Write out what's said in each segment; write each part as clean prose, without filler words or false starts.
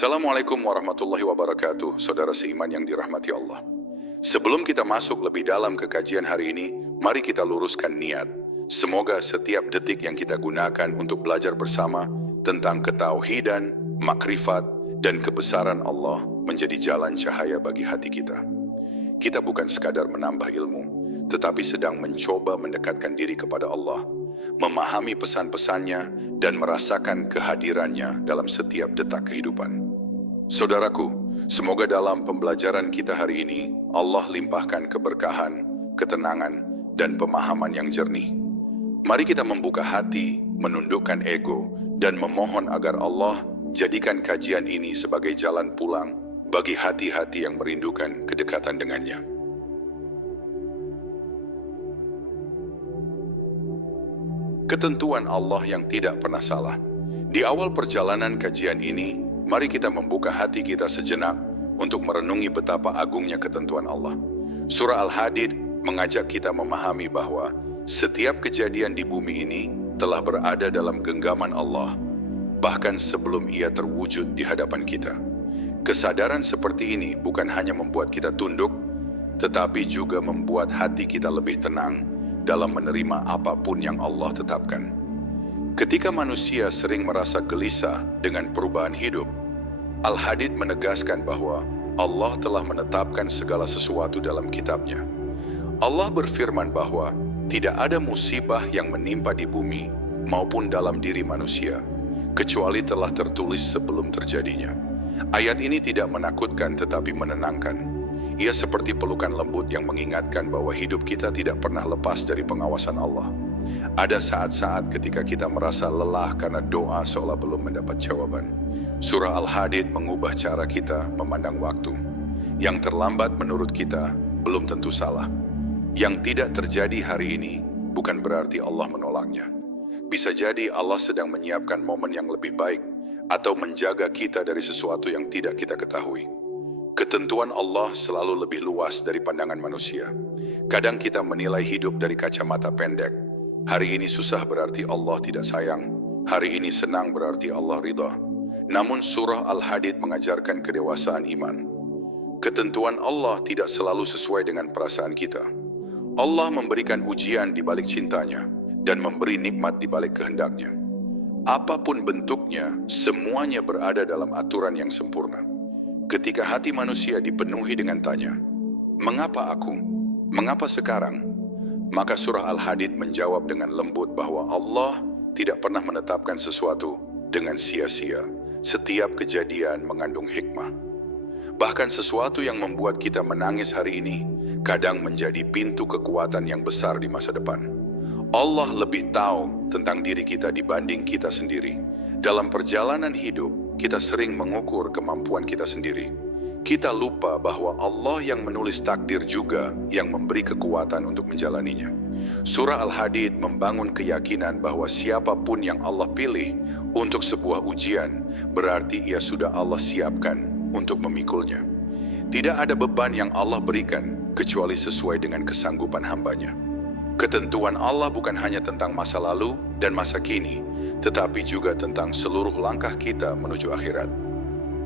Assalamualaikum warahmatullahi wabarakatuh, saudara seiman yang dirahmati Allah. Sebelum kita masuk lebih dalam ke kajian hari ini, mari kita luruskan niat. Semoga setiap detik yang kita gunakan untuk belajar bersama tentang ketauhidan, makrifat, dan kebesaran Allah menjadi jalan cahaya bagi hati kita. Kita bukan sekadar menambah ilmu, tetapi sedang mencoba mendekatkan diri kepada Allah, memahami pesan-pesannya, dan merasakan kehadirannya dalam setiap detak kehidupan. Saudaraku, semoga dalam pembelajaran kita hari ini, Allah limpahkan keberkahan, ketenangan, dan pemahaman yang jernih. Mari kita membuka hati, menundukkan ego, dan memohon agar Allah jadikan kajian ini sebagai jalan pulang bagi hati-hati yang merindukan kedekatan dengannya. Ketentuan Allah yang tidak pernah salah. Di awal perjalanan kajian ini, mari kita membuka hati kita sejenak untuk merenungi betapa agungnya ketentuan Allah. Surah Al-Hadid mengajak kita memahami bahwa setiap kejadian di bumi ini telah berada dalam genggaman Allah, bahkan sebelum ia terwujud di hadapan kita. Kesadaran seperti ini bukan hanya membuat kita tunduk, tetapi juga membuat hati kita lebih tenang dalam menerima apapun yang Allah tetapkan. Ketika manusia sering merasa gelisah dengan perubahan hidup, Al-Hadid menegaskan bahwa Allah telah menetapkan segala sesuatu dalam kitabnya. Allah berfirman bahwa tidak ada musibah yang menimpa di bumi maupun dalam diri manusia, kecuali telah tertulis sebelum terjadinya. Ayat ini tidak menakutkan tetapi menenangkan. Ia seperti pelukan lembut yang mengingatkan bahwa hidup kita tidak pernah lepas dari pengawasan Allah. Ada saat-saat ketika kita merasa lelah karena doa seolah belum mendapat jawaban. Surah Al-Hadid mengubah cara kita memandang waktu. Yang terlambat menurut kita belum tentu salah. Yang tidak terjadi hari ini bukan berarti Allah menolaknya. Bisa jadi Allah sedang menyiapkan momen yang lebih baik atau menjaga kita dari sesuatu yang tidak kita ketahui. Ketentuan Allah selalu lebih luas dari pandangan manusia. Kadang kita menilai hidup dari kacamata pendek. Hari ini susah berarti Allah tidak sayang. Hari ini senang berarti Allah ridha. Namun surah Al-Hadid mengajarkan kedewasaan iman. Ketentuan Allah tidak selalu sesuai dengan perasaan kita. Allah memberikan ujian di balik cintanya dan memberi nikmat di balik kehendaknya. Apapun bentuknya, semuanya berada dalam aturan yang sempurna. Ketika hati manusia dipenuhi dengan tanya, "Mengapa aku? Mengapa sekarang?" Maka surah Al-Hadid menjawab dengan lembut bahwa Allah tidak pernah menetapkan sesuatu dengan sia-sia. Setiap kejadian mengandung hikmah. Bahkan sesuatu yang membuat kita menangis hari ini, kadang menjadi pintu kekuatan yang besar di masa depan. Allah lebih tahu tentang diri kita dibanding kita sendiri. Dalam perjalanan hidup, kita sering mengukur kemampuan kita sendiri. Kita lupa bahwa Allah yang menulis takdir juga yang memberi kekuatan untuk menjalaninya. Surah Al-Hadid membangun keyakinan bahwa siapapun yang Allah pilih untuk sebuah ujian, berarti ia sudah Allah siapkan untuk memikulnya. Tidak ada beban yang Allah berikan kecuali sesuai dengan kesanggupan hambanya. Ketentuan Allah bukan hanya tentang masa lalu dan masa kini, tetapi juga tentang seluruh langkah kita menuju akhirat.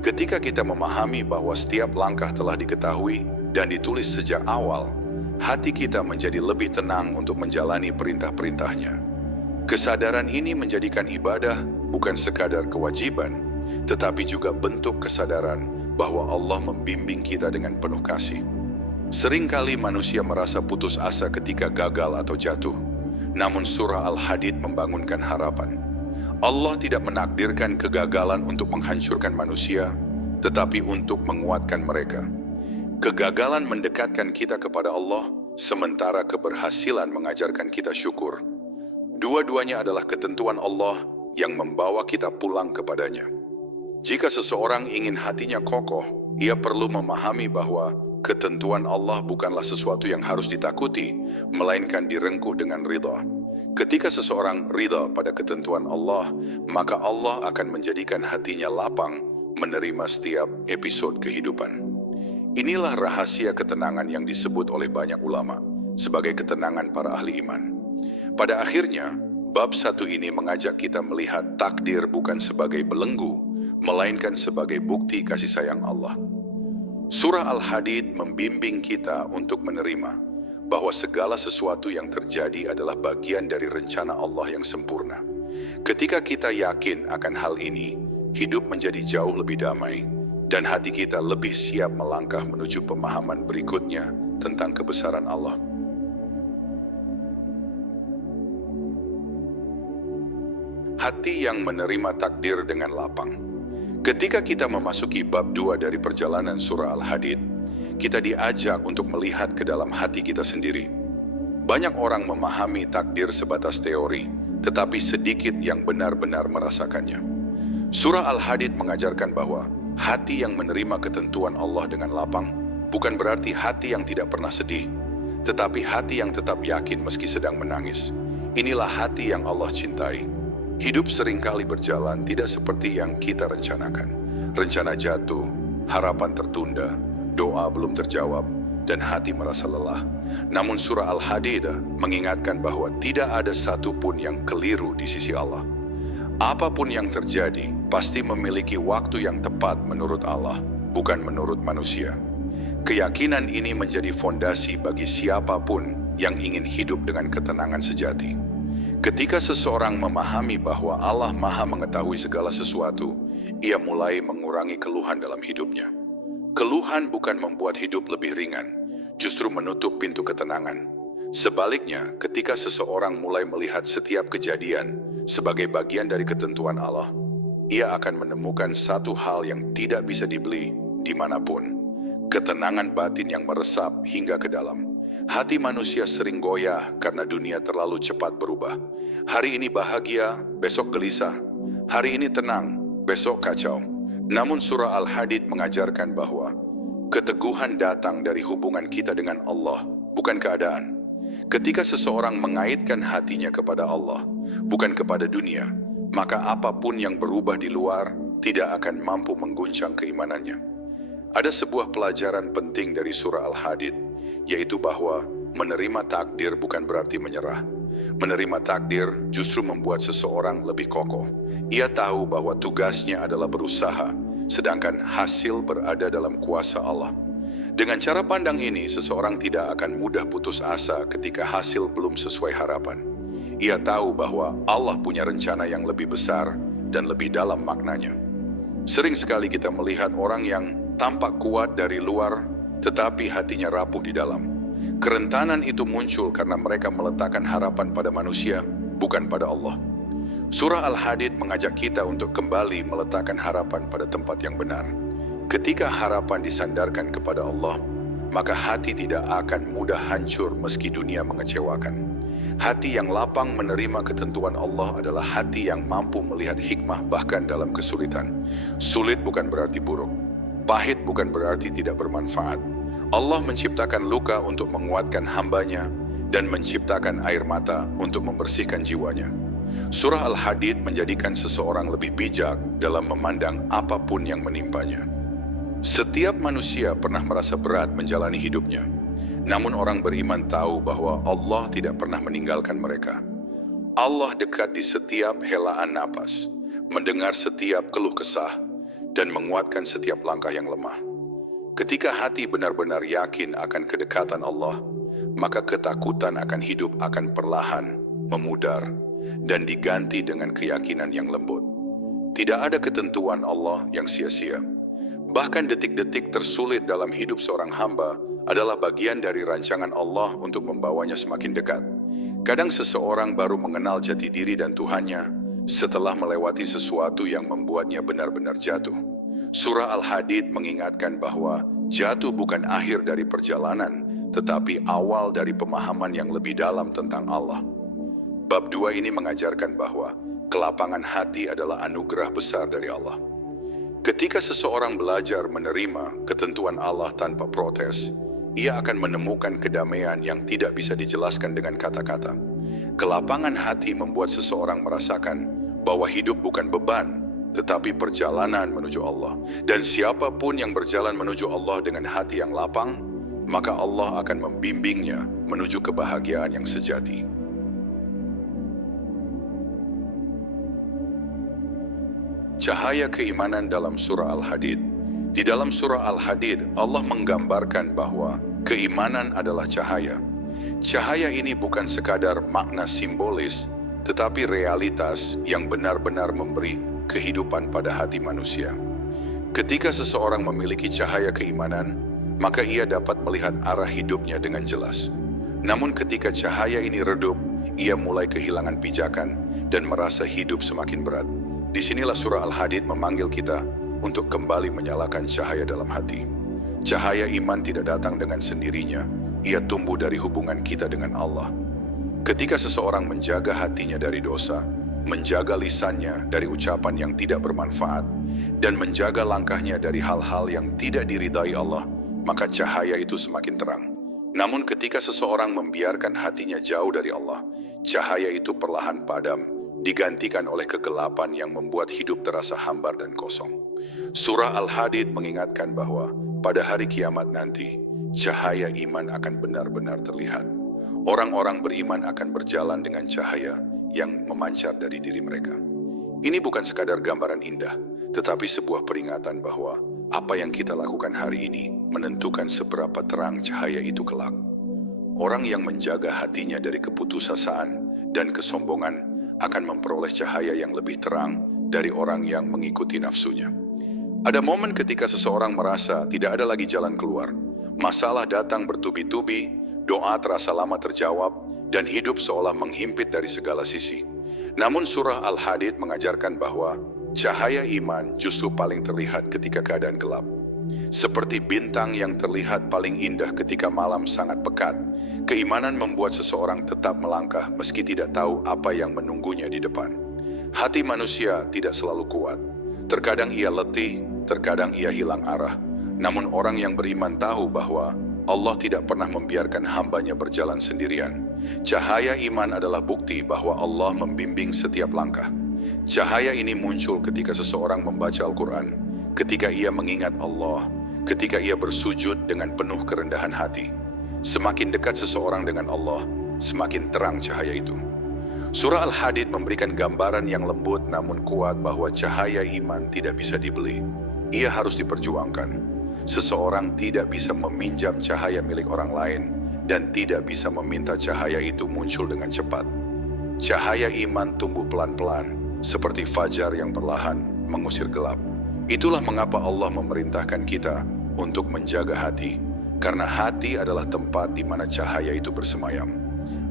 Ketika kita memahami bahwa setiap langkah telah diketahui dan ditulis sejak awal, hati kita menjadi lebih tenang untuk menjalani perintah-perintahnya. Kesadaran ini menjadikan ibadah bukan sekadar kewajiban, tetapi juga bentuk kesadaran bahwa Allah membimbing kita dengan penuh kasih. Seringkali manusia merasa putus asa ketika gagal atau jatuh, namun surah Al-Hadid membangunkan harapan. Allah tidak menakdirkan kegagalan untuk menghancurkan manusia, tetapi untuk menguatkan mereka. Kegagalan mendekatkan kita kepada Allah, sementara keberhasilan mengajarkan kita syukur. Dua-duanya adalah ketentuan Allah yang membawa kita pulang kepadanya. Jika seseorang ingin hatinya kokoh, ia perlu memahami bahwa ketentuan Allah bukanlah sesuatu yang harus ditakuti, melainkan direngkuh dengan ridha. Ketika seseorang ridha pada ketentuan Allah, maka Allah akan menjadikan hatinya lapang menerima setiap episode kehidupan. Inilah rahasia ketenangan yang disebut oleh banyak ulama sebagai ketenangan para ahli iman. Pada akhirnya, bab 1 ini mengajak kita melihat takdir bukan sebagai belenggu, melainkan sebagai bukti kasih sayang Allah. Surah Al-Hadid membimbing kita untuk menerima bahwa segala sesuatu yang terjadi adalah bagian dari rencana Allah yang sempurna. Ketika kita yakin akan hal ini, hidup menjadi jauh lebih damai, dan hati kita lebih siap melangkah menuju pemahaman berikutnya tentang kebesaran Allah. Hati yang menerima takdir dengan lapang. Ketika kita memasuki bab 2 dari perjalanan surah Al-Hadid, kita diajak untuk melihat ke dalam hati kita sendiri. Banyak orang memahami takdir sebatas teori, tetapi sedikit yang benar-benar merasakannya. Surah Al-Hadid mengajarkan bahwa hati yang menerima ketentuan Allah dengan lapang bukan berarti hati yang tidak pernah sedih, tetapi hati yang tetap yakin meski sedang menangis. Inilah hati yang Allah cintai. Hidup seringkali berjalan tidak seperti yang kita rencanakan. Rencana jatuh, harapan tertunda, doa belum terjawab, dan hati merasa lelah. Namun surah Al-Hadid mengingatkan bahwa tidak ada satupun yang keliru di sisi Allah. Apapun yang terjadi pasti memiliki waktu yang tepat menurut Allah, bukan menurut manusia. Keyakinan ini menjadi fondasi bagi siapapun yang ingin hidup dengan ketenangan sejati. Ketika seseorang memahami bahwa Allah Maha mengetahui segala sesuatu, ia mulai mengurangi keluhan dalam hidupnya. Keluhan bukan membuat hidup lebih ringan, justru menutup pintu ketenangan. Sebaliknya, ketika seseorang mulai melihat setiap kejadian sebagai bagian dari ketentuan Allah, ia akan menemukan satu hal yang tidak bisa dibeli dimanapun. Ketenangan batin yang meresap hingga ke dalam. Hati manusia sering goyah karena dunia terlalu cepat berubah. Hari ini bahagia, besok gelisah. Hari ini tenang, besok kacau. Namun surah Al-Hadid mengajarkan bahwa keteguhan datang dari hubungan kita dengan Allah, bukan keadaan. Ketika seseorang mengaitkan hatinya kepada Allah, bukan kepada dunia, maka apapun yang berubah di luar tidak akan mampu mengguncang keimanannya. Ada sebuah pelajaran penting dari surah Al-Hadid, yaitu bahwa menerima takdir bukan berarti menyerah. Menerima takdir justru membuat seseorang lebih kokoh. Ia tahu bahwa tugasnya adalah berusaha, sedangkan hasil berada dalam kuasa Allah. Dengan cara pandang ini, seseorang tidak akan mudah putus asa ketika hasil belum sesuai harapan. Ia tahu bahwa Allah punya rencana yang lebih besar dan lebih dalam maknanya. Sering sekali kita melihat orang yang tampak kuat dari luar, tetapi hatinya rapuh di dalam. Kerentanan itu muncul karena mereka meletakkan harapan pada manusia, bukan pada Allah. Surah Al-Hadid mengajak kita untuk kembali meletakkan harapan pada tempat yang benar. Ketika harapan disandarkan kepada Allah, maka hati tidak akan mudah hancur meski dunia mengecewakan. Hati yang lapang menerima ketentuan Allah adalah hati yang mampu melihat hikmah bahkan dalam kesulitan. Sulit bukan berarti buruk. Pahit bukan berarti tidak bermanfaat. Allah menciptakan luka untuk menguatkan hambanya dan menciptakan air mata untuk membersihkan jiwanya. Surah Al-Hadid menjadikan seseorang lebih bijak dalam memandang apapun yang menimpanya. Setiap manusia pernah merasa berat menjalani hidupnya. Namun orang beriman tahu bahwa Allah tidak pernah meninggalkan mereka. Allah dekat di setiap helaan napas, mendengar setiap keluh kesah, dan menguatkan setiap langkah yang lemah. Ketika hati benar-benar yakin akan kedekatan Allah, maka ketakutan akan hidup akan perlahan memudar dan diganti dengan keyakinan yang lembut. Tidak ada ketentuan Allah yang sia-sia. Bahkan detik-detik tersulit dalam hidup seorang hamba adalah bagian dari rancangan Allah untuk membawanya semakin dekat. Kadang seseorang baru mengenal jati diri dan Tuhannya setelah melewati sesuatu yang membuatnya benar-benar jatuh. Surah Al-Hadid mengingatkan bahwa jatuh bukan akhir dari perjalanan, tetapi awal dari pemahaman yang lebih dalam tentang Allah. Bab 2 ini mengajarkan bahwa kelapangan hati adalah anugerah besar dari Allah. Ketika seseorang belajar menerima ketentuan Allah tanpa protes, ia akan menemukan kedamaian yang tidak bisa dijelaskan dengan kata-kata. Kelapangan hati membuat seseorang merasakan bahwa hidup bukan beban, tetapi perjalanan menuju Allah. Dan siapapun yang berjalan menuju Allah dengan hati yang lapang, maka Allah akan membimbingnya menuju kebahagiaan yang sejati. Cahaya keimanan dalam surah Al-Hadid. Di dalam surah Al-Hadid, Allah menggambarkan bahwa keimanan adalah cahaya. Cahaya ini bukan sekadar makna simbolis, tetapi realitas yang benar-benar memberi kehidupan pada hati manusia. Ketika seseorang memiliki cahaya keimanan, maka ia dapat melihat arah hidupnya dengan jelas. Namun ketika cahaya ini redup, ia mulai kehilangan pijakan dan merasa hidup semakin berat. Disinilah surah Al-Hadid memanggil kita untuk kembali menyalakan cahaya dalam hati. Cahaya iman tidak datang dengan sendirinya, ia tumbuh dari hubungan kita dengan Allah. Ketika seseorang menjaga hatinya dari dosa, menjaga lisannya dari ucapan yang tidak bermanfaat, dan menjaga langkahnya dari hal-hal yang tidak diridai Allah, maka cahaya itu semakin terang. Namun ketika seseorang membiarkan hatinya jauh dari Allah, cahaya itu perlahan padam, digantikan oleh kegelapan yang membuat hidup terasa hambar dan kosong. Surah Al-Hadid mengingatkan bahwa pada hari kiamat nanti, cahaya iman akan benar-benar terlihat. Orang-orang beriman akan berjalan dengan cahaya yang memancar dari diri mereka. Ini bukan sekadar gambaran indah, tetapi sebuah peringatan bahwa apa yang kita lakukan hari ini menentukan seberapa terang cahaya itu kelak. Orang yang menjaga hatinya dari keputusasaan dan kesombongan akan memperoleh cahaya yang lebih terang dari orang yang mengikuti nafsunya. Ada momen ketika seseorang merasa tidak ada lagi jalan keluar. Masalah datang bertubi-tubi, doa terasa lama terjawab, dan hidup seolah menghimpit dari segala sisi. Namun surah Al-Hadid mengajarkan bahwa cahaya iman justru paling terlihat ketika keadaan gelap. Seperti bintang yang terlihat paling indah ketika malam sangat pekat, keimanan membuat seseorang tetap melangkah meski tidak tahu apa yang menunggunya di depan. Hati manusia tidak selalu kuat. Terkadang ia letih, terkadang ia hilang arah. Namun orang yang beriman tahu bahwa Allah tidak pernah membiarkan hambanya berjalan sendirian. Cahaya iman adalah bukti bahwa Allah membimbing setiap langkah. Cahaya ini muncul ketika seseorang membaca Al-Quran, ketika ia mengingat Allah, ketika ia bersujud dengan penuh kerendahan hati. Semakin dekat seseorang dengan Allah, semakin terang cahaya itu. Surah Al-Hadid memberikan gambaran yang lembut namun kuat bahwa cahaya iman tidak bisa dibeli. Ia harus diperjuangkan. Seseorang tidak bisa meminjam cahaya milik orang lain dan tidak bisa meminta cahaya itu muncul dengan cepat. Cahaya iman tumbuh pelan-pelan, seperti fajar yang perlahan mengusir gelap. Itulah mengapa Allah memerintahkan kita untuk menjaga hati, karena hati adalah tempat di mana cahaya itu bersemayam.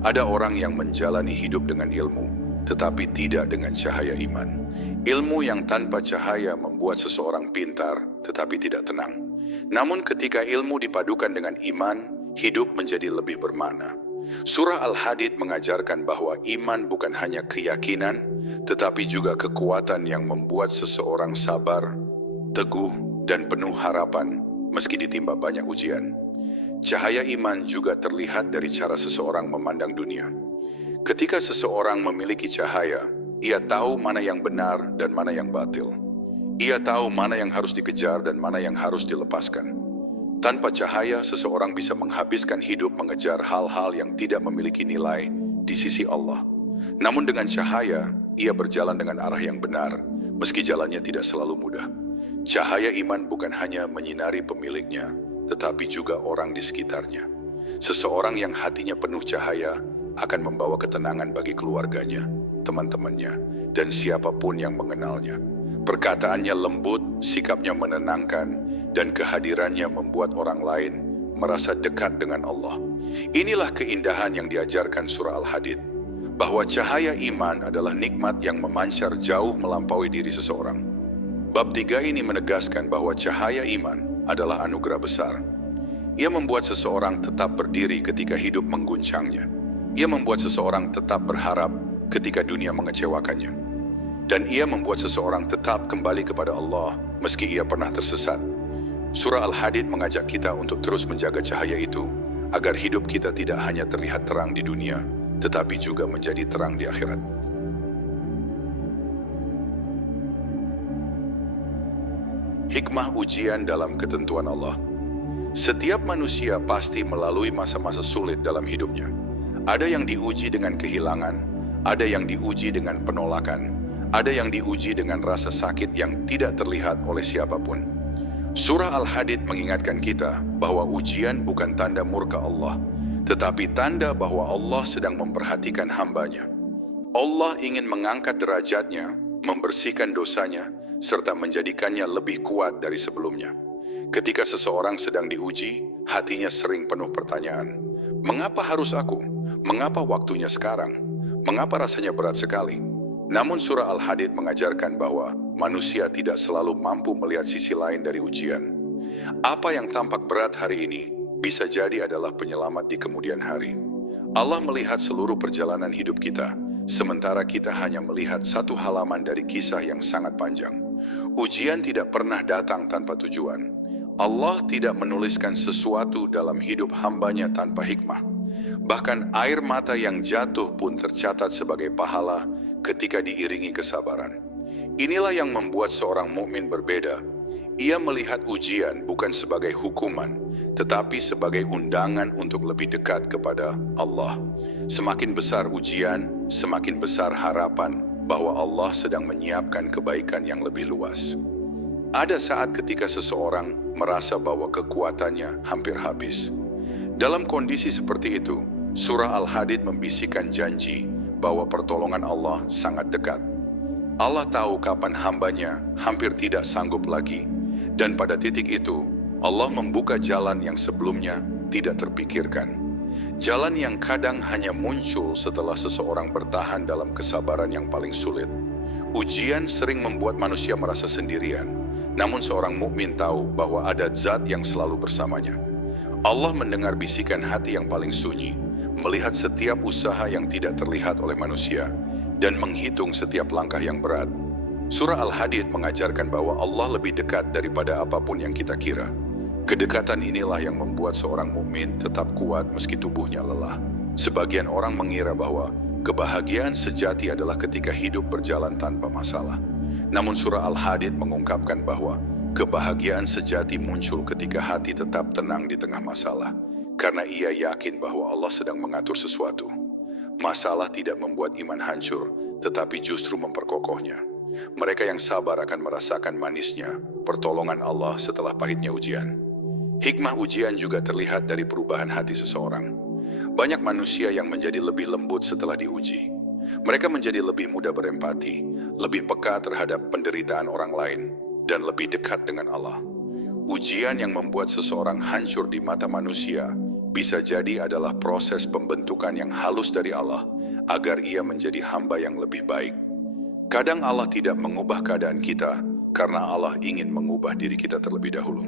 Ada orang yang menjalani hidup dengan ilmu, tetapi tidak dengan cahaya iman. Ilmu yang tanpa cahaya membuat seseorang pintar, tetapi tidak tenang. Namun ketika ilmu dipadukan dengan iman, hidup menjadi lebih bermakna. Surah Al-Hadid mengajarkan bahwa iman bukan hanya keyakinan, tetapi juga kekuatan yang membuat seseorang sabar, teguh, dan penuh harapan meski ditimpa banyak ujian. Cahaya iman juga terlihat dari cara seseorang memandang dunia. Ketika seseorang memiliki cahaya, ia tahu mana yang benar dan mana yang batil. Ia tahu mana yang harus dikejar dan mana yang harus dilepaskan. Tanpa cahaya, seseorang bisa menghabiskan hidup mengejar hal-hal yang tidak memiliki nilai di sisi Allah. Namun dengan cahaya, ia berjalan dengan arah yang benar, meski jalannya tidak selalu mudah. Cahaya iman bukan hanya menyinari pemiliknya, tetapi juga orang di sekitarnya. Seseorang yang hatinya penuh cahaya akan membawa ketenangan bagi keluarganya, teman-temannya, dan siapapun yang mengenalnya. Perkataannya lembut, sikapnya menenangkan, dan kehadirannya membuat orang lain merasa dekat dengan Allah. Inilah keindahan yang diajarkan surah Al-Hadid, bahwa cahaya iman adalah nikmat yang memancar jauh melampaui diri seseorang. Bab 3 ini menegaskan bahwa cahaya iman adalah anugerah besar. Ia membuat seseorang tetap berdiri ketika hidup mengguncangnya. Ia membuat seseorang tetap berharap ketika dunia mengecewakannya. Dan ia membuat seseorang tetap kembali kepada Allah meski ia pernah tersesat. Surah Al-Hadid mengajak kita untuk terus menjaga cahaya itu, agar hidup kita tidak hanya terlihat terang di dunia, tetapi juga menjadi terang di akhirat. Hikmah ujian dalam ketentuan Allah. Setiap manusia pasti melalui masa-masa sulit dalam hidupnya. Ada yang diuji dengan kehilangan, ada yang diuji dengan penolakan, Ada yang diuji dengan rasa sakit yang tidak terlihat oleh siapapun. Surah Al-Hadid mengingatkan kita bahwa ujian bukan tanda murka Allah, tetapi tanda bahwa Allah sedang memperhatikan hambanya. Allah ingin mengangkat derajatnya, membersihkan dosanya, serta menjadikannya lebih kuat dari sebelumnya. Ketika seseorang sedang diuji, hatinya sering penuh pertanyaan. Mengapa harus aku? Mengapa waktunya sekarang? Mengapa rasanya berat sekali? Namun surah Al-Hadid mengajarkan bahwa manusia tidak selalu mampu melihat sisi lain dari ujian. Apa yang tampak berat hari ini bisa jadi adalah penyelamat di kemudian hari. Allah melihat seluruh perjalanan hidup kita, sementara kita hanya melihat satu halaman dari kisah yang sangat panjang. Ujian tidak pernah datang tanpa tujuan. Allah tidak menuliskan sesuatu dalam hidup hambanya tanpa hikmah. Bahkan air mata yang jatuh pun tercatat sebagai pahala ketika diiringi kesabaran. Inilah yang membuat seorang mukmin berbeda. Ia melihat ujian bukan sebagai hukuman, tetapi sebagai undangan untuk lebih dekat kepada Allah. Semakin besar ujian, semakin besar harapan bahwa Allah sedang menyiapkan kebaikan yang lebih luas. Ada saat ketika seseorang merasa bahwa kekuatannya hampir habis. Dalam kondisi seperti itu, surah Al-Hadid membisikkan janji bahwa pertolongan Allah sangat dekat. Allah tahu kapan hambanya hampir tidak sanggup lagi, dan pada titik itu, Allah membuka jalan yang sebelumnya tidak terpikirkan. Jalan yang kadang hanya muncul setelah seseorang bertahan dalam kesabaran yang paling sulit. Ujian sering membuat manusia merasa sendirian, namun seorang mukmin tahu bahwa ada zat yang selalu bersamanya. Allah mendengar bisikan hati yang paling sunyi, melihat setiap usaha yang tidak terlihat oleh manusia, dan menghitung setiap langkah yang berat. Surah Al-Hadid mengajarkan bahwa Allah lebih dekat daripada apapun yang kita kira. Kedekatan inilah yang membuat seorang mukmin tetap kuat meski tubuhnya lelah. Sebagian orang mengira bahwa kebahagiaan sejati adalah ketika hidup berjalan tanpa masalah. Namun surah Al-Hadid mengungkapkan bahwa kebahagiaan sejati muncul ketika hati tetap tenang di tengah masalah, karena ia yakin bahwa Allah sedang mengatur sesuatu. Masalah tidak membuat iman hancur, tetapi justru memperkokohnya. Mereka yang sabar akan merasakan manisnya pertolongan Allah setelah pahitnya ujian. Hikmah ujian juga terlihat dari perubahan hati seseorang. Banyak manusia yang menjadi lebih lembut setelah diuji. Mereka menjadi lebih mudah berempati, lebih peka terhadap penderitaan orang lain, dan lebih dekat dengan Allah. Ujian yang membuat seseorang hancur di mata manusia bisa jadi adalah proses pembentukan yang halus dari Allah agar ia menjadi hamba yang lebih baik. Kadang Allah tidak mengubah keadaan kita karena Allah ingin mengubah diri kita terlebih dahulu.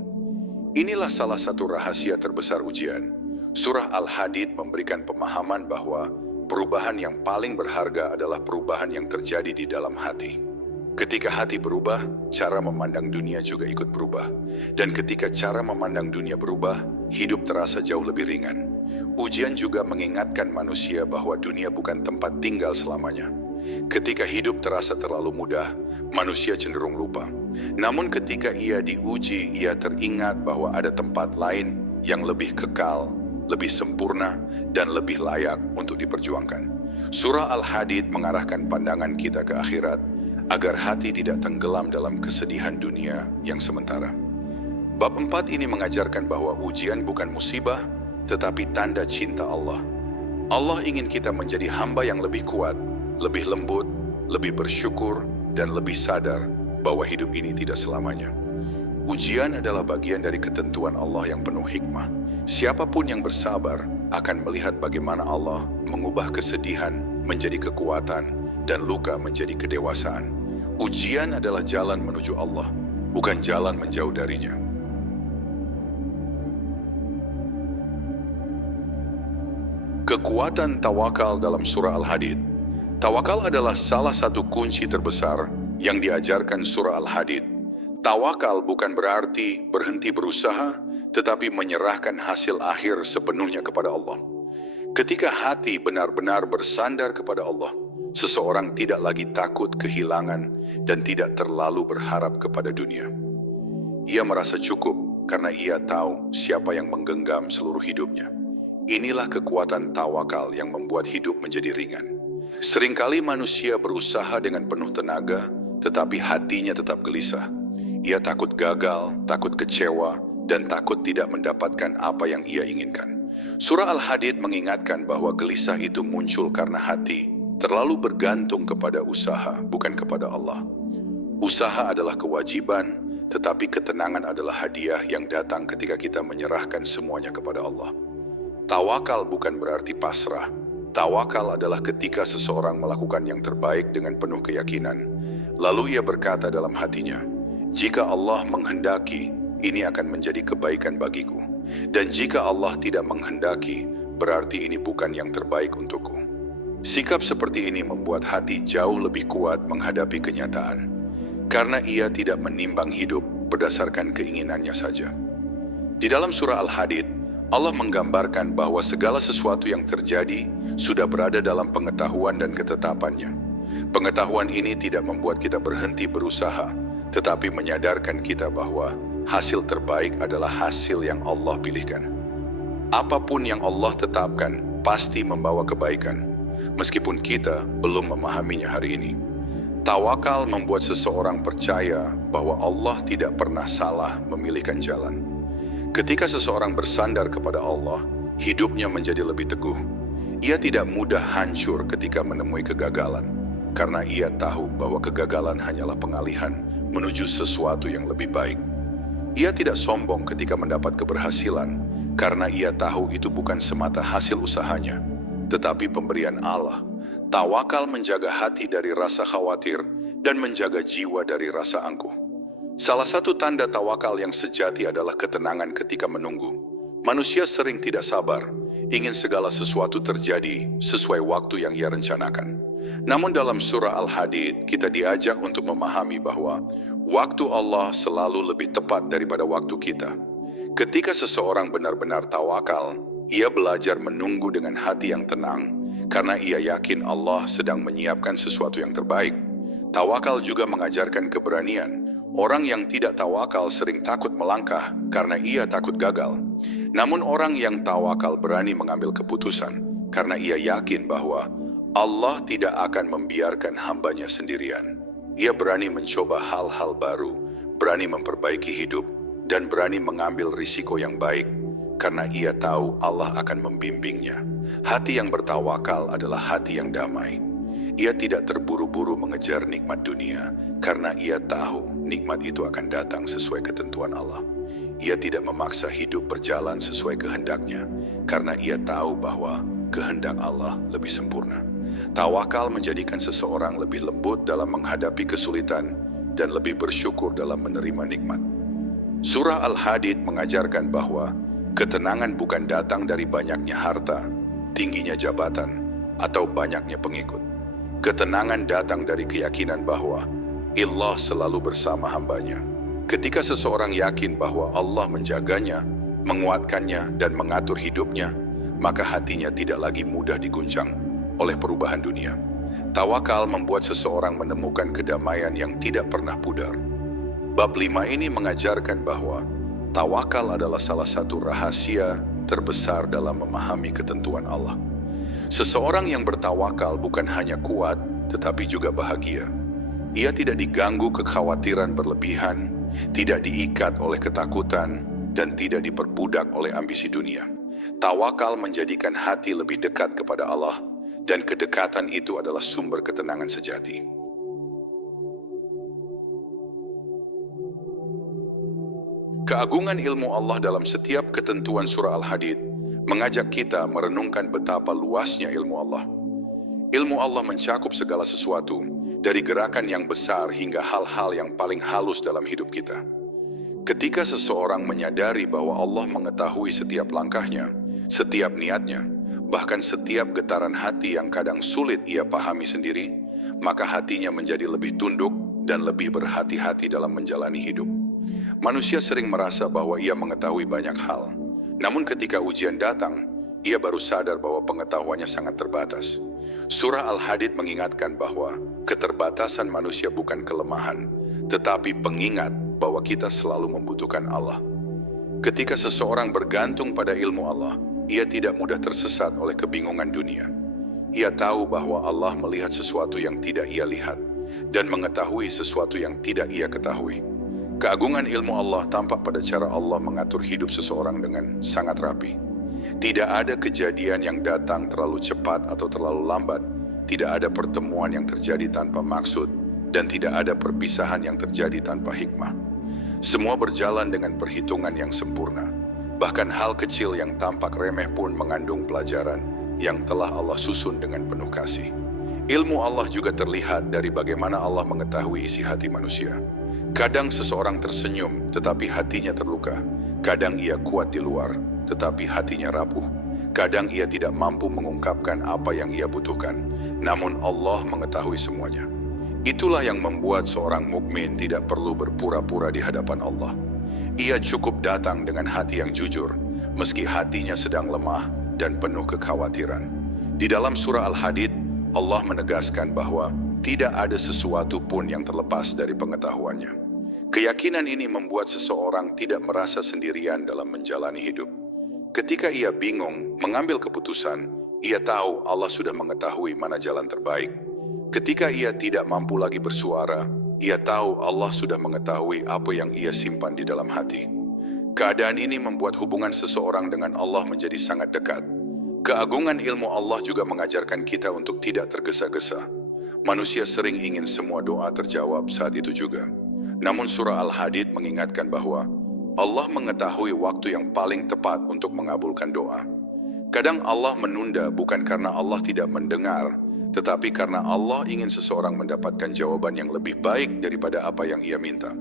Inilah salah satu rahasia terbesar ujian. Surah Al-Hadid memberikan pemahaman bahwa perubahan yang paling berharga adalah perubahan yang terjadi di dalam hati. Ketika hati berubah, cara memandang dunia juga ikut berubah. Dan ketika cara memandang dunia berubah, hidup terasa jauh lebih ringan. Ujian juga mengingatkan manusia bahwa dunia bukan tempat tinggal selamanya. Ketika hidup terasa terlalu mudah, manusia cenderung lupa. Namun ketika ia diuji, ia teringat bahwa ada tempat lain yang lebih kekal, lebih sempurna, dan lebih layak untuk diperjuangkan. Surah Al-Hadid mengarahkan pandangan kita ke akhirat, agar hati tidak tenggelam dalam kesedihan dunia yang sementara. Bab 4 ini mengajarkan bahwa ujian bukan musibah, tetapi tanda cinta Allah. Allah ingin kita menjadi hamba yang lebih kuat, lebih lembut, lebih bersyukur, dan lebih sadar bahwa hidup ini tidak selamanya. Ujian adalah bagian dari ketentuan Allah yang penuh hikmah. Siapapun yang bersabar akan melihat bagaimana Allah mengubah kesedihan menjadi kekuatan dan luka menjadi kedewasaan. Ujian adalah jalan menuju Allah, bukan jalan menjauh darinya. Kekuatan tawakal dalam surah Al-Hadid. Tawakal adalah salah satu kunci terbesar yang diajarkan surah Al-Hadid. Tawakal bukan berarti berhenti berusaha, tetapi menyerahkan hasil akhir sepenuhnya kepada Allah. Ketika hati benar-benar bersandar kepada Allah, seseorang tidak lagi takut kehilangan dan tidak terlalu berharap kepada dunia. Ia merasa cukup karena ia tahu siapa yang menggenggam seluruh hidupnya. Inilah kekuatan tawakal yang membuat hidup menjadi ringan. Seringkali manusia berusaha dengan penuh tenaga, tetapi hatinya tetap gelisah. Ia takut gagal, takut kecewa, dan takut tidak mendapatkan apa yang ia inginkan. Surah Al-Hadid mengingatkan bahwa gelisah itu muncul karena hati terlalu bergantung kepada usaha, bukan kepada Allah. Usaha adalah kewajiban, tetapi ketenangan adalah hadiah yang datang ketika kita menyerahkan semuanya kepada Allah. Tawakal bukan berarti pasrah. Tawakal adalah ketika seseorang melakukan yang terbaik dengan penuh keyakinan. Lalu ia berkata dalam hatinya, "Jika Allah menghendaki, ini akan menjadi kebaikan bagiku. Dan jika Allah tidak menghendaki, berarti ini bukan yang terbaik untukku." Sikap seperti ini membuat hati jauh lebih kuat menghadapi kenyataan, karena ia tidak menimbang hidup berdasarkan keinginannya saja. Di dalam surah Al-Hadid, Allah menggambarkan bahwa segala sesuatu yang terjadi sudah berada dalam pengetahuan dan ketetapannya. Pengetahuan ini tidak membuat kita berhenti berusaha, tetapi menyadarkan kita bahwa hasil terbaik adalah hasil yang Allah pilihkan. Apapun yang Allah tetapkan pasti membawa kebaikan, meskipun kita belum memahaminya hari ini. Tawakal membuat seseorang percaya bahwa Allah tidak pernah salah memilihkan jalan. Ketika seseorang bersandar kepada Allah, hidupnya menjadi lebih teguh. Ia tidak mudah hancur ketika menemui kegagalan, karena ia tahu bahwa kegagalan hanyalah pengalihan menuju sesuatu yang lebih baik. Ia tidak sombong ketika mendapat keberhasilan, karena ia tahu itu bukan semata hasil usahanya, tetapi pemberian Allah. Tawakal menjaga hati dari rasa khawatir dan menjaga jiwa dari rasa angkuh. Salah satu tanda tawakal yang sejati adalah ketenangan ketika menunggu. Manusia sering tidak sabar, ingin segala sesuatu terjadi sesuai waktu yang ia rencanakan. Namun dalam surah Al-Hadid, kita diajak untuk memahami bahwa waktu Allah selalu lebih tepat daripada waktu kita. Ketika seseorang benar-benar tawakal, ia belajar menunggu dengan hati yang tenang, karena ia yakin Allah sedang menyiapkan sesuatu yang terbaik. Tawakal juga mengajarkan keberanian. Orang yang tidak tawakal sering takut melangkah karena ia takut gagal. Namun orang yang tawakal berani mengambil keputusan karena ia yakin bahwa Allah tidak akan membiarkan hambanya sendirian. Ia berani mencoba hal-hal baru, berani memperbaiki hidup, dan berani mengambil risiko yang baik karena ia tahu Allah akan membimbingnya. Hati yang bertawakal adalah hati yang damai. Ia tidak terburu-buru mengejar nikmat dunia karena ia tahu nikmat itu akan datang sesuai ketentuan Allah. Ia tidak memaksa hidup berjalan sesuai kehendaknya karena ia tahu bahwa kehendak Allah lebih sempurna. Tawakal menjadikan seseorang lebih lembut dalam menghadapi kesulitan dan lebih bersyukur dalam menerima nikmat. Surah Al-Hadid mengajarkan bahwa ketenangan bukan datang dari banyaknya harta, tingginya jabatan, atau banyaknya pengikut. Ketenangan datang dari keyakinan bahwa Allah selalu bersama hambanya. Ketika seseorang yakin bahwa Allah menjaganya, menguatkannya, dan mengatur hidupnya, maka hatinya tidak lagi mudah diguncang oleh perubahan dunia. Tawakal membuat seseorang menemukan kedamaian yang tidak pernah pudar. Bab 5 ini mengajarkan bahwa tawakal adalah salah satu rahasia terbesar dalam memahami ketentuan Allah. Seseorang yang bertawakal bukan hanya kuat, tetapi juga bahagia. Ia tidak diganggu kekhawatiran berlebihan, tidak diikat oleh ketakutan, dan tidak diperbudak oleh ambisi dunia. Tawakal menjadikan hati lebih dekat kepada Allah, dan kedekatan itu adalah sumber ketenangan sejati. Keagungan ilmu Allah dalam setiap ketentuan surah Al-Hadid mengajak kita merenungkan betapa luasnya ilmu Allah. Ilmu Allah mencakup segala sesuatu, dari gerakan yang besar hingga hal-hal yang paling halus dalam hidup kita. Ketika seseorang menyadari bahwa Allah mengetahui setiap langkahnya, setiap niatnya, bahkan setiap getaran hati yang kadang sulit ia pahami sendiri, maka hatinya menjadi lebih tunduk dan lebih berhati-hati dalam menjalani hidup. Manusia sering merasa bahwa ia mengetahui banyak hal. Namun ketika ujian datang, ia baru sadar bahwa pengetahuannya sangat terbatas. Surah Al-Hadid mengingatkan bahwa keterbatasan manusia bukan kelemahan, tetapi pengingat bahwa kita selalu membutuhkan Allah. Ketika seseorang bergantung pada ilmu Allah, ia tidak mudah tersesat oleh kebingungan dunia. Ia tahu bahwa Allah melihat sesuatu yang tidak ia lihat dan mengetahui sesuatu yang tidak ia ketahui. Keagungan ilmu Allah tampak pada cara Allah mengatur hidup seseorang dengan sangat rapi. Tidak ada kejadian yang datang terlalu cepat atau terlalu lambat. Tidak ada pertemuan yang terjadi tanpa maksud, dan tidak ada perpisahan yang terjadi tanpa hikmah. Semua berjalan dengan perhitungan yang sempurna. Bahkan hal kecil yang tampak remeh pun mengandung pelajaran yang telah Allah susun dengan penuh kasih. Ilmu Allah juga terlihat dari bagaimana Allah mengetahui isi hati manusia. Kadang seseorang tersenyum, tetapi hatinya terluka. Kadang ia kuat di luar, tetapi hatinya rapuh. Kadang ia tidak mampu mengungkapkan apa yang ia butuhkan, namun Allah mengetahui semuanya. Itulah yang membuat seorang mukmin tidak perlu berpura-pura di hadapan Allah. Ia cukup datang dengan hati yang jujur, meski hatinya sedang lemah dan penuh kekhawatiran. Di dalam surah Al-Hadid, Allah menegaskan bahwa tidak ada sesuatu pun yang terlepas dari pengetahuannya. Keyakinan ini membuat seseorang tidak merasa sendirian dalam menjalani hidup. Ketika ia bingung mengambil keputusan, ia tahu Allah sudah mengetahui mana jalan terbaik. Ketika ia tidak mampu lagi bersuara, ia tahu Allah sudah mengetahui apa yang ia simpan di dalam hati. Keadaan ini membuat hubungan seseorang dengan Allah menjadi sangat dekat. Keagungan ilmu Allah juga mengajarkan kita untuk tidak tergesa-gesa. Manusia sering ingin semua doa terjawab saat itu juga. Namun surah Al-Hadid mengingatkan bahwa Allah mengetahui waktu yang paling tepat untuk mengabulkan doa. Kadang Allah menunda bukan karena Allah tidak mendengar, tetapi karena Allah ingin seseorang mendapatkan jawaban yang lebih baik daripada apa yang ia minta.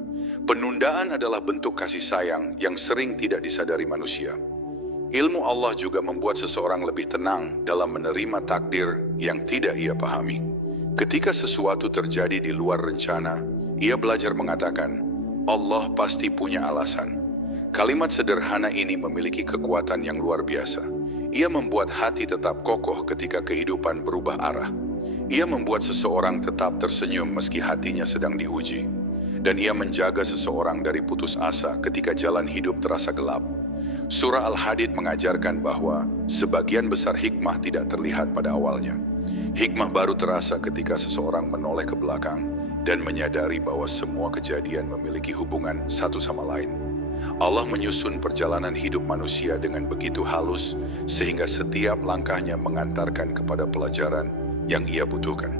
Penundaan adalah bentuk kasih sayang yang sering tidak disadari manusia. Ilmu Allah juga membuat seseorang lebih tenang dalam menerima takdir yang tidak ia pahami. Ketika sesuatu terjadi di luar rencana, ia belajar mengatakan, Allah pasti punya alasan. Kalimat sederhana ini memiliki kekuatan yang luar biasa. Ia membuat hati tetap kokoh ketika kehidupan berubah arah. Ia membuat seseorang tetap tersenyum meski hatinya sedang diuji. Dan ia menjaga seseorang dari putus asa ketika jalan hidup terasa gelap. Surah Al-Hadid mengajarkan bahwa sebagian besar hikmah tidak terlihat pada awalnya. Hikmah baru terasa ketika seseorang menoleh ke belakang dan menyadari bahwa semua kejadian memiliki hubungan satu sama lain. Allah menyusun perjalanan hidup manusia dengan begitu halus sehingga setiap langkahnya mengantarkan kepada pelajaran yang ia butuhkan.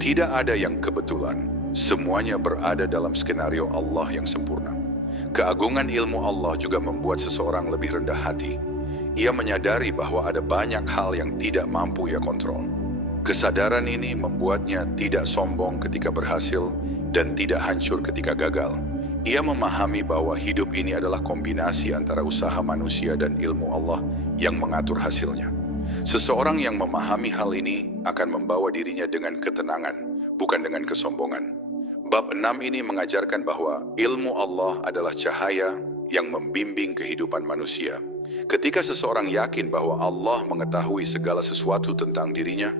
Tidak ada yang kebetulan, semuanya berada dalam skenario Allah yang sempurna. Keagungan ilmu Allah juga membuat seseorang lebih rendah hati. Ia menyadari bahwa ada banyak hal yang tidak mampu ia kontrol. Kesadaran ini membuatnya tidak sombong ketika berhasil dan tidak hancur ketika gagal. Ia memahami bahwa hidup ini adalah kombinasi antara usaha manusia dan ilmu Allah yang mengatur hasilnya. Seseorang yang memahami hal ini akan membawa dirinya dengan ketenangan, bukan dengan kesombongan. Bab 6 ini mengajarkan bahwa ilmu Allah adalah cahaya yang membimbing kehidupan manusia. Ketika seseorang yakin bahwa Allah mengetahui segala sesuatu tentang dirinya,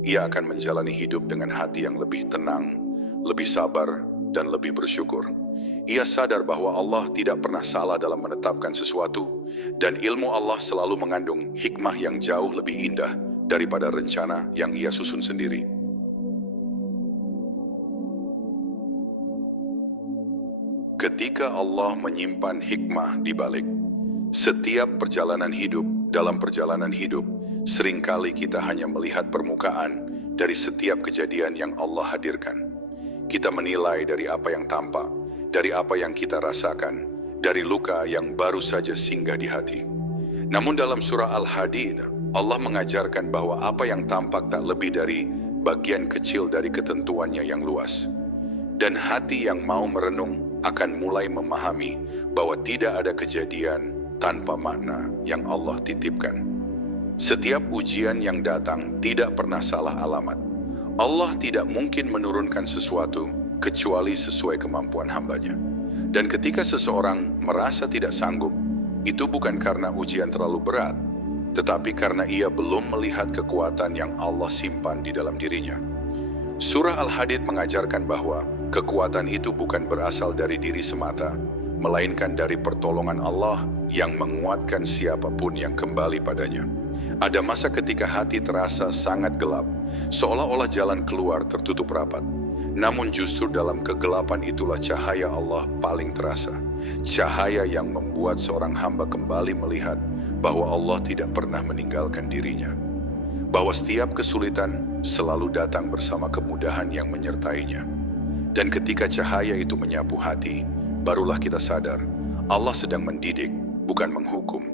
ia akan menjalani hidup dengan hati yang lebih tenang, lebih sabar, dan lebih bersyukur. Ia sadar bahwa Allah tidak pernah salah dalam menetapkan sesuatu, dan ilmu Allah selalu mengandung hikmah yang jauh lebih indah daripada rencana yang ia susun sendiri. Ketika Allah menyimpan hikmah di balik setiap perjalanan hidup, dalam perjalanan hidup, seringkali kita hanya melihat permukaan dari setiap kejadian yang Allah hadirkan. Kita menilai dari apa yang tampak, dari apa yang kita rasakan, dari luka yang baru saja singgah di hati. Namun dalam surah Al-Hadid, Allah mengajarkan bahwa apa yang tampak tak lebih dari bagian kecil dari ketentuannya yang luas. Dan hati yang mau merenung akan mulai memahami bahwa tidak ada kejadian tanpa makna yang Allah titipkan. Setiap ujian yang datang tidak pernah salah alamat. Allah tidak mungkin menurunkan sesuatu kecuali sesuai kemampuan hambanya. Dan ketika seseorang merasa tidak sanggup, itu bukan karena ujian terlalu berat, tetapi karena ia belum melihat kekuatan yang Allah simpan di dalam dirinya. Surah Al-Hadid mengajarkan bahwa kekuatan itu bukan berasal dari diri semata, melainkan dari pertolongan Allah yang menguatkan siapapun yang kembali padanya. Ada masa ketika hati terasa sangat gelap, seolah-olah jalan keluar tertutup rapat. Namun justru dalam kegelapan itulah cahaya Allah paling terasa. Cahaya yang membuat seorang hamba kembali melihat bahwa Allah tidak pernah meninggalkan dirinya. Bahwa setiap kesulitan selalu datang bersama kemudahan yang menyertainya. Dan ketika cahaya itu menyapu hati, barulah kita sadar Allah sedang mendidik, bukan menghukum.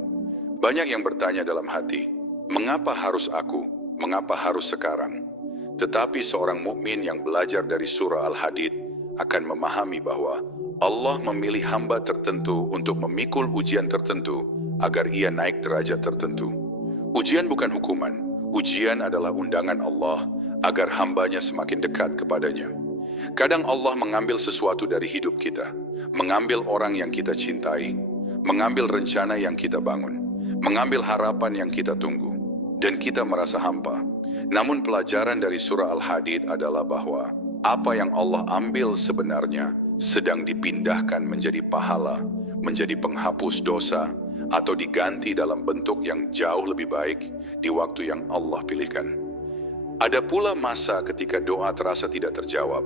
Banyak yang bertanya dalam hati, mengapa harus aku? Mengapa harus sekarang? Tetapi seorang mukmin yang belajar dari surah Al-Hadid akan memahami bahwa Allah memilih hamba tertentu untuk memikul ujian tertentu agar ia naik derajat tertentu. Ujian bukan hukuman, ujian adalah undangan Allah agar hambanya semakin dekat kepadanya. Kadang Allah mengambil sesuatu dari hidup kita, mengambil orang yang kita cintai, mengambil rencana yang kita bangun, mengambil harapan yang kita tunggu, dan kita merasa hampa. Namun pelajaran dari surah Al-Hadid adalah bahwa apa yang Allah ambil sebenarnya sedang dipindahkan menjadi pahala, menjadi penghapus dosa, atau diganti dalam bentuk yang jauh lebih baik di waktu yang Allah pilihkan. Ada pula masa ketika doa terasa tidak terjawab,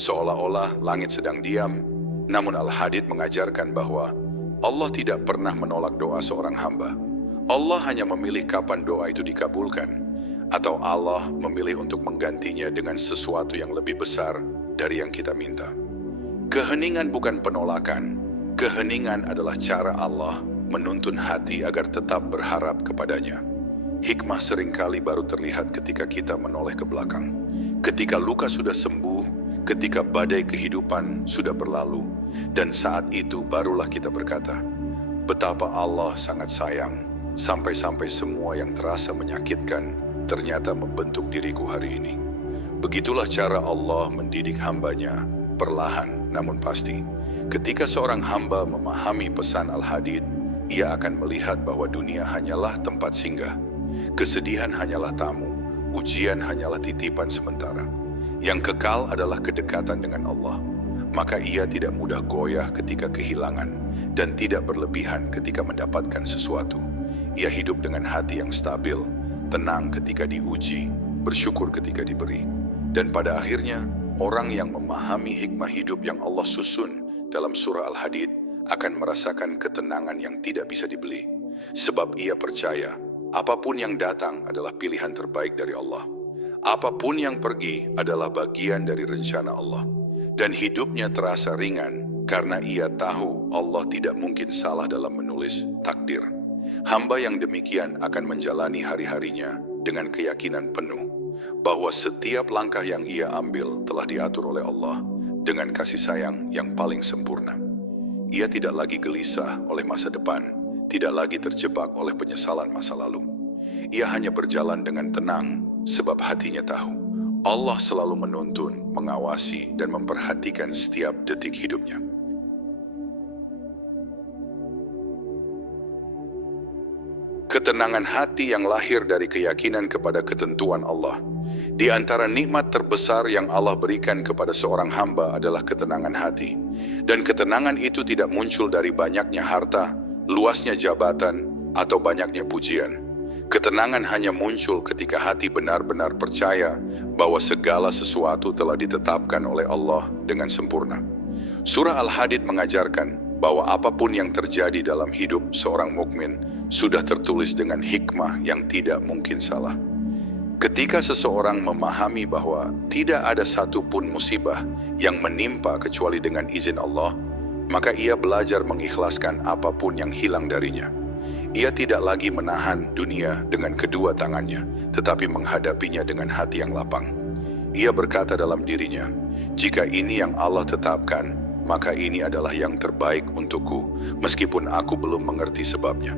seolah-olah langit sedang diam. Namun Al-Hadid mengajarkan bahwa Allah tidak pernah menolak doa seorang hamba. Allah hanya memilih kapan doa itu dikabulkan, atau Allah memilih untuk menggantinya dengan sesuatu yang lebih besar dari yang kita minta. Keheningan bukan penolakan, keheningan adalah cara Allah menuntun hati agar tetap berharap kepadanya. Hikmah seringkali baru terlihat ketika kita menoleh ke belakang. Ketika luka sudah sembuh, ketika badai kehidupan sudah berlalu, dan saat itu barulah kita berkata, betapa Allah sangat sayang, sampai-sampai semua yang terasa menyakitkan ternyata membentuk diriku hari ini. Begitulah cara Allah mendidik hambanya, perlahan namun pasti. Ketika seorang hamba memahami pesan Al-Hadid, ia akan melihat bahwa dunia hanyalah tempat singgah. Kesedihan hanyalah tamu, ujian hanyalah titipan sementara. Yang kekal adalah kedekatan dengan Allah. Maka ia tidak mudah goyah ketika kehilangan dan tidak berlebihan ketika mendapatkan sesuatu. Ia hidup dengan hati yang stabil, tenang ketika diuji, bersyukur ketika diberi. Dan pada akhirnya, orang yang memahami hikmah hidup yang Allah susun dalam surah Al-Hadid akan merasakan ketenangan yang tidak bisa dibeli. Sebab ia percaya, apapun yang datang adalah pilihan terbaik dari Allah. Apapun yang pergi adalah bagian dari rencana Allah. Dan hidupnya terasa ringan karena ia tahu Allah tidak mungkin salah dalam menulis takdir. Hamba yang demikian akan menjalani hari-harinya dengan keyakinan penuh bahwa setiap langkah yang ia ambil telah diatur oleh Allah dengan kasih sayang yang paling sempurna. Ia tidak lagi gelisah oleh masa depan, tidak lagi terjebak oleh penyesalan masa lalu. Ia hanya berjalan dengan tenang sebab hatinya tahu Allah selalu menuntun, mengawasi, dan memperhatikan setiap detik hidupnya. Ketenangan hati yang lahir dari keyakinan kepada ketentuan Allah. Di antara nikmat terbesar yang Allah berikan kepada seorang hamba adalah ketenangan hati. Dan ketenangan itu tidak muncul dari banyaknya harta, luasnya jabatan, atau banyaknya pujian. Ketenangan hanya muncul ketika hati benar-benar percaya bahwa segala sesuatu telah ditetapkan oleh Allah dengan sempurna. Surah Al-Hadid mengajarkan bahwa apapun yang terjadi dalam hidup seorang mukmin sudah tertulis dengan hikmah yang tidak mungkin salah. Ketika seseorang memahami bahwa tidak ada satupun musibah yang menimpa kecuali dengan izin Allah, maka ia belajar mengikhlaskan apapun yang hilang darinya. Ia tidak lagi menahan dunia dengan kedua tangannya, tetapi menghadapinya dengan hati yang lapang. Ia berkata dalam dirinya, jika ini yang Allah tetapkan, maka ini adalah yang terbaik untukku, meskipun aku belum mengerti sebabnya.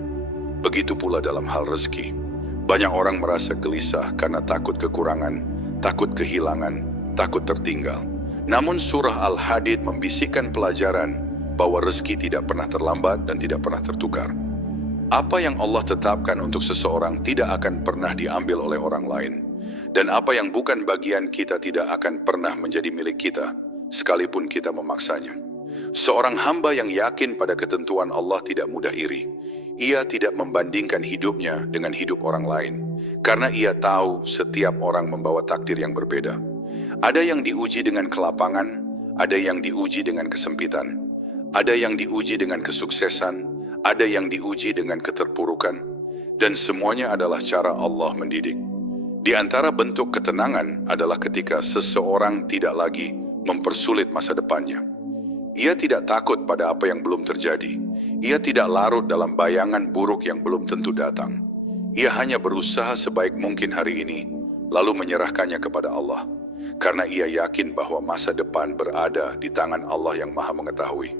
Begitu pula dalam hal rezeki. Banyak orang merasa gelisah karena takut kekurangan, takut kehilangan, takut tertinggal. Namun surah Al-Hadid membisikkan pelajaran bahwa rezeki tidak pernah terlambat dan tidak pernah tertukar. Apa yang Allah tetapkan untuk seseorang tidak akan pernah diambil oleh orang lain. Dan apa yang bukan bagian kita tidak akan pernah menjadi milik kita, sekalipun kita memaksanya. Seorang hamba yang yakin pada ketentuan Allah tidak mudah iri. Ia tidak membandingkan hidupnya dengan hidup orang lain, karena ia tahu setiap orang membawa takdir yang berbeda. Ada yang diuji dengan kelapangan, ada yang diuji dengan kesempitan, ada yang diuji dengan kesuksesan, ada yang diuji dengan keterpurukan, dan semuanya adalah cara Allah mendidik. Di antara bentuk ketenangan adalah ketika seseorang tidak lagi mempersulit masa depannya. Ia tidak takut pada apa yang belum terjadi. Ia tidak larut dalam bayangan buruk yang belum tentu datang. Ia hanya berusaha sebaik mungkin hari ini, lalu menyerahkannya kepada Allah. Karena ia yakin bahwa masa depan berada di tangan Allah yang Maha Mengetahui.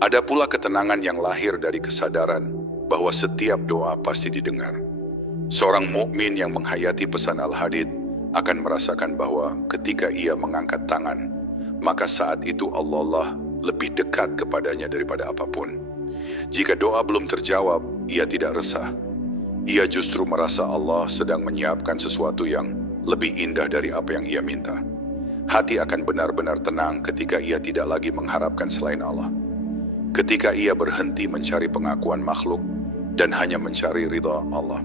Ada pula ketenangan yang lahir dari kesadaran bahwa setiap doa pasti didengar. Seorang mukmin yang menghayati pesan Al-Hadid akan merasakan bahwa ketika ia mengangkat tangan, maka saat itu Allah lebih dekat kepadanya daripada apapun. Jika doa belum terjawab, ia tidak resah. Ia justru merasa Allah sedang menyiapkan sesuatu yang lebih indah dari apa yang ia minta. Hati akan benar-benar tenang ketika ia tidak lagi mengharapkan selain Allah. Ketika ia berhenti mencari pengakuan makhluk dan hanya mencari ridha Allah.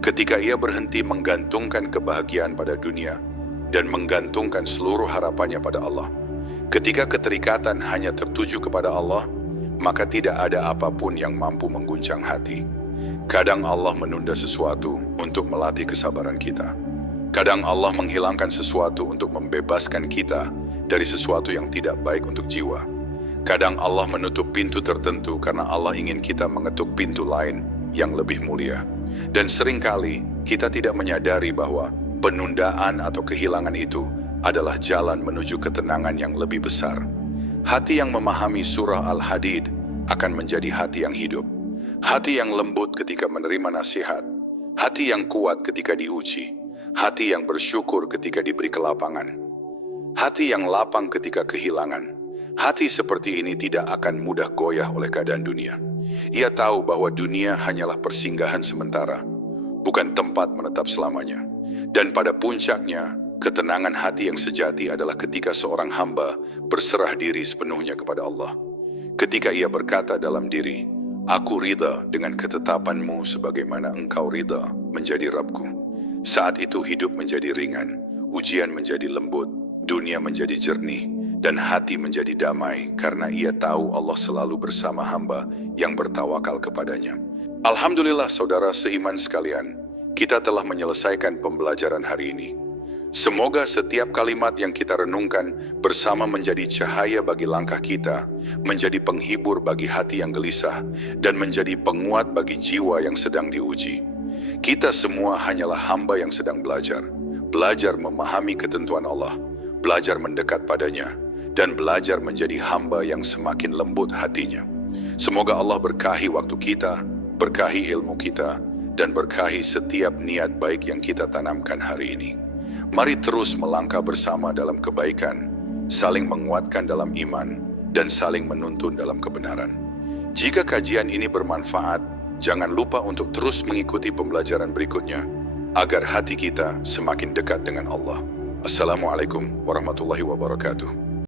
Ketika ia berhenti menggantungkan kebahagiaan pada dunia dan menggantungkan seluruh harapannya pada Allah. Ketika keterikatan hanya tertuju kepada Allah, maka tidak ada apapun yang mampu mengguncang hati. Kadang Allah menunda sesuatu untuk melatih kesabaran kita. Kadang Allah menghilangkan sesuatu untuk membebaskan kita dari sesuatu yang tidak baik untuk jiwa. Kadang Allah menutup pintu tertentu karena Allah ingin kita mengetuk pintu lain yang lebih mulia. Dan seringkali kita tidak menyadari bahwa penundaan atau kehilangan itu adalah jalan menuju ketenangan yang lebih besar. Hati yang memahami surah Al-Hadid akan menjadi hati yang hidup. Hati yang lembut ketika menerima nasihat. Hati yang kuat ketika diuji. Hati yang bersyukur ketika diberi kelapangan. Hati yang lapang ketika kehilangan. Hati seperti ini tidak akan mudah goyah oleh keadaan dunia. Ia tahu bahwa dunia hanyalah persinggahan sementara, bukan tempat menetap selamanya. Dan pada puncaknya, ketenangan hati yang sejati adalah ketika seorang hamba berserah diri sepenuhnya kepada Allah. Ketika ia berkata dalam diri, "Aku ridha dengan ketetapan-Mu sebagaimana Engkau ridha menjadi Rabbku." Saat itu hidup menjadi ringan, ujian menjadi lembut, dunia menjadi jernih, dan hati menjadi damai karena ia tahu Allah selalu bersama hamba yang bertawakal kepadanya. Alhamdulillah saudara seiman sekalian, kita telah menyelesaikan pembelajaran hari ini. Semoga setiap kalimat yang kita renungkan bersama menjadi cahaya bagi langkah kita, menjadi penghibur bagi hati yang gelisah, dan menjadi penguat bagi jiwa yang sedang diuji. Kita semua hanyalah hamba yang sedang belajar memahami ketentuan Allah, belajar mendekat padanya, dan belajar menjadi hamba yang semakin lembut hatinya. Semoga Allah berkahi waktu kita, berkahi ilmu kita, dan berkahi setiap niat baik yang kita tanamkan hari ini. Mari terus melangkah bersama dalam kebaikan, saling menguatkan dalam iman, dan saling menuntun dalam kebenaran. Jika kajian ini bermanfaat, jangan lupa untuk terus mengikuti pembelajaran berikutnya, agar hati kita semakin dekat dengan Allah. Assalamualaikum warahmatullahi wabarakatuh.